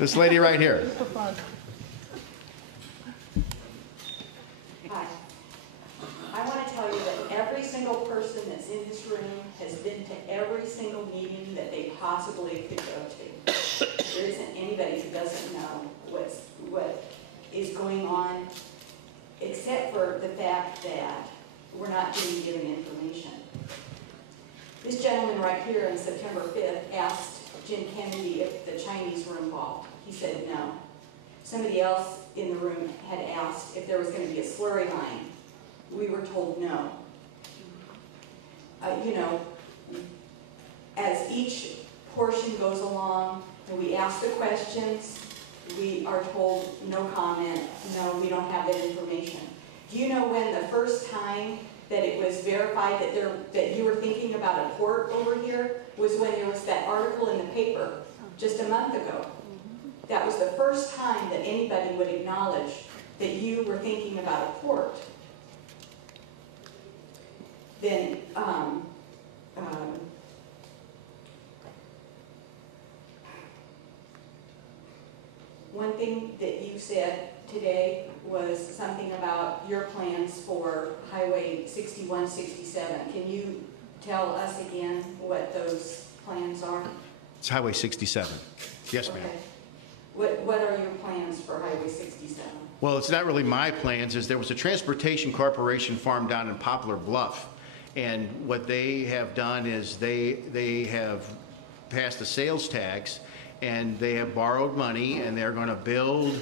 This lady right here. Hi. I want to tell you that every single person that's in this room has been to every single meeting that they possibly could go to. There isn't anybody who doesn't know what is going on, except for the fact that we're not being given information. This gentleman right here on September 5th asked Jim Kennedy if the Chinese were involved. He said no. Somebody else in the room had asked if there was going to be a slurry line. We were told no. You know, as each portion goes along and we ask the questions, we are told no comment, no, we don't have that information. Do you know when the first time that it was verified that you were thinking about a port over here was when there was that article in the paper just a month ago? That was the first time that anybody would acknowledge that you were thinking about a port. Then, one thing that you said today was something about your plans for Highway 61, 67. Can you tell us again what those plans are? It's Highway 67. Yes, ma'am. Okay. What are your plans for Highway 67? Well, it's not really my plans. There was a transportation corporation farm down in Poplar Bluff, and what they have done is they have passed a sales tax, and they have borrowed money, and they're going to build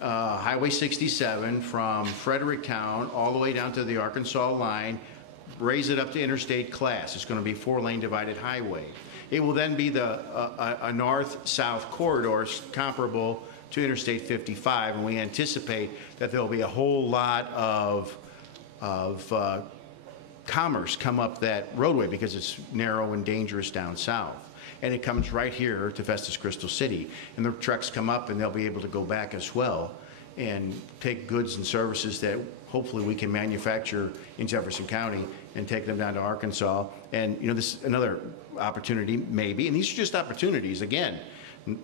Highway 67 from Fredericktown all the way down to the Arkansas line, raise it up to interstate class. It's going to be 4-lane divided highway. It will then be a north-south corridor comparable to Interstate 55, and we anticipate that there will be a whole lot of commerce come up that roadway because it's narrow and dangerous down south. And it comes right here to Festus Crystal City. And the trucks come up and they'll be able to go back as well and take goods and services that hopefully we can manufacture in Jefferson County and take them down to Arkansas. And you know, this is another opportunity maybe, and these are just opportunities. Again,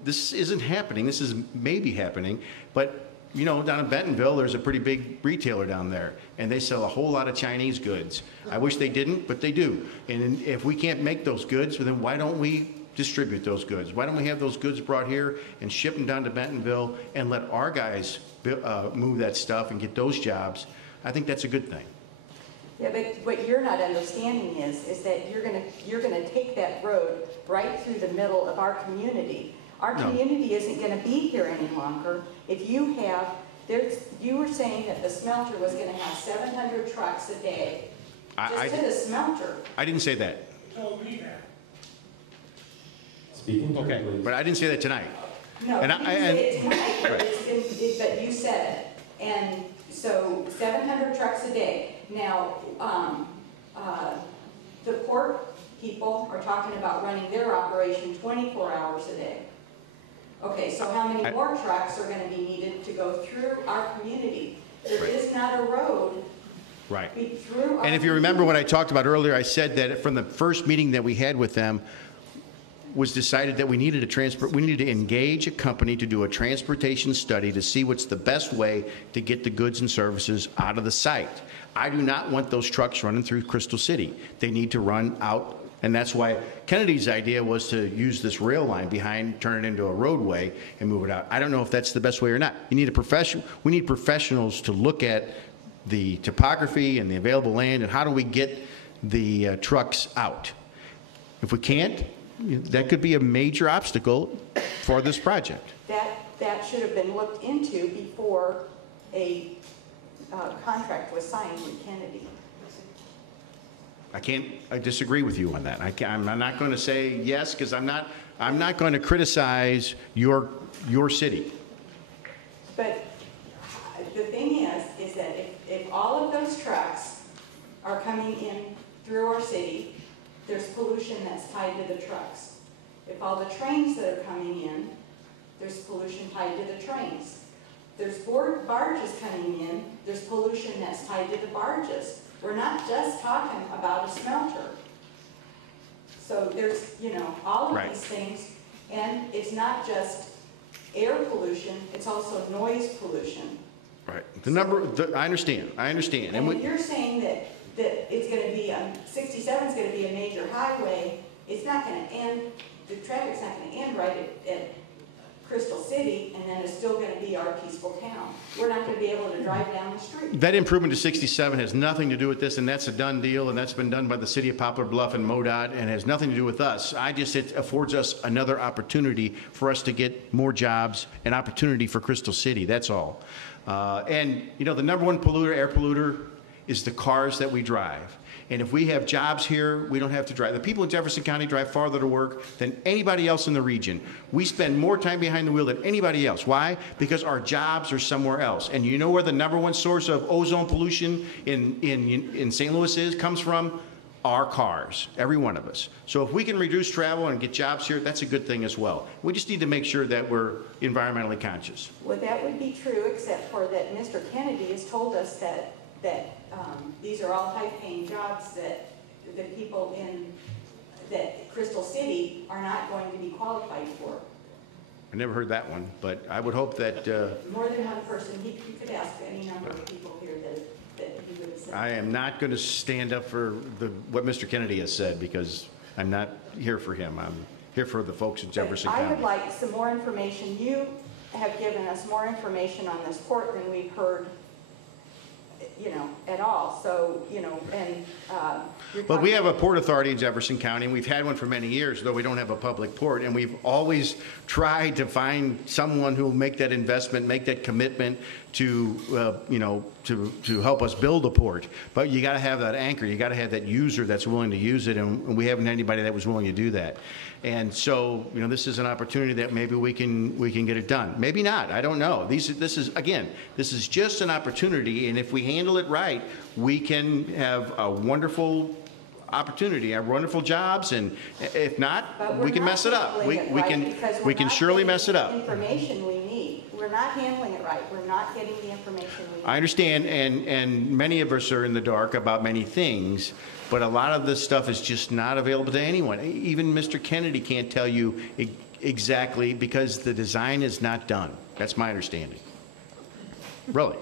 this isn't happening, this is maybe happening, but you know, down in Bentonville, there's a pretty big retailer down there, and they sell a whole lot of Chinese goods. I wish they didn't, but they do. And if we can't make those goods, then why don't we distribute those goods? Why don't we have those goods brought here and ship them down to Bentonville and let our guys move that stuff and get those jobs? I think that's a good thing. Yeah, but what you're not understanding is that you're gonna take that road right through the middle of our community. Our community isn't going to be here any longer. If you have, you were saying that the smelter was going to have 700 trucks a day. Just to the smelter. I didn't say that. You told me that. Speaking okay, please. But I didn't say that tonight. No, and you didn't say it tonight, but you said it. And so 700 trucks a day. Now, the port people are talking about running their operation 24 hours a day. Okay, so how many more trucks are going to be needed to go through our community? There is not a road through our And if you remember what I talked about earlier, I said that from the first meeting that we had with them was decided that we needed to engage a company to do a transportation study to see what's the best way to get the goods and services out of the site. I do not want those trucks running through Crystal City. They need to run out. And that's why Kennedy's idea was to use this rail line behind, turn it into a roadway, and move it out. I don't know if that's the best way or not. You need a professional. We need professionals to look at the topography and the available land and how do we get the trucks out. If we can't, that could be a major obstacle for this project. That should have been looked into before a contract was signed with Kennedy. I disagree with you on that. I'm not going to say yes because I'm not going to criticize your city. But the thing is that if all of those trucks are coming in through our city, there's pollution that's tied to the trucks. If all the trains that are coming in, there's pollution tied to the trains. There's barges coming in, there's pollution that's tied to the barges. We're not just talking about a smelter. So there's, all of these things, and it's not just air pollution, it's also noise pollution. Right. I understand. And when you're saying that it's going to be, 67 is going to be a major highway, it's not going to end, the traffic's not going to end right at Crystal City, and then it's still going to be our peaceful town. We're not going to be able to drive down the street. That improvement to 67 has nothing to do with this, and that's a done deal, and that's been done by the city of Poplar Bluff and MoDOT, and has nothing to do with us. It affords us another opportunity for us to get more jobs, an opportunity for Crystal City, that's all. And, you know, the number one polluter, air polluter, is the cars that we drive. And if we have jobs here, we don't have to drive. The people in Jefferson County drive farther to work than anybody else in the region. We spend more time behind the wheel than anybody else. Why? Because our jobs are somewhere else. And you know where the number one source of ozone pollution in St. Louis comes from? Our cars, every one of us. So if we can reduce travel and get jobs here, that's a good thing as well. We just need to make sure that we're environmentally conscious. Well, that would be true, except for that Mr. Kennedy has told us that these are all high-paying jobs that the people in Crystal City are not going to be qualified for. I never heard that one, but I would hope that... More than one person. He could ask any number of people here that he would have said. I am not going to stand up for what Mr. Kennedy has said, because I'm not here for him. I'm here for the folks in Jefferson County. I would like some more information. You have given us more information on this port than we've heard, you know, at all. So, you know, and well, we have a port authority in Jefferson County, and we've had one for many years, though we don't have a public port. And we've always tried to find someone who will make that investment, make that commitment to, you know, to help us build a port. But you got to have that anchor. You got to have that user that's willing to use it, and we haven't had anybody that was willing to do that. And so, you know, this is an opportunity that maybe we can get it done. Maybe not. I don't know. This is just an opportunity, and if we handle it right, we can have a wonderful opportunity, have wonderful jobs, and if not, we can mess it up. We can surely mess it up. Information we need. We're not handling it right. We're not getting the information we need. I understand, and many of us are in the dark about many things, but a lot of this stuff is just not available to anyone. Even Mr. Kennedy can't tell you exactly, because the design is not done. That's my understanding. Really.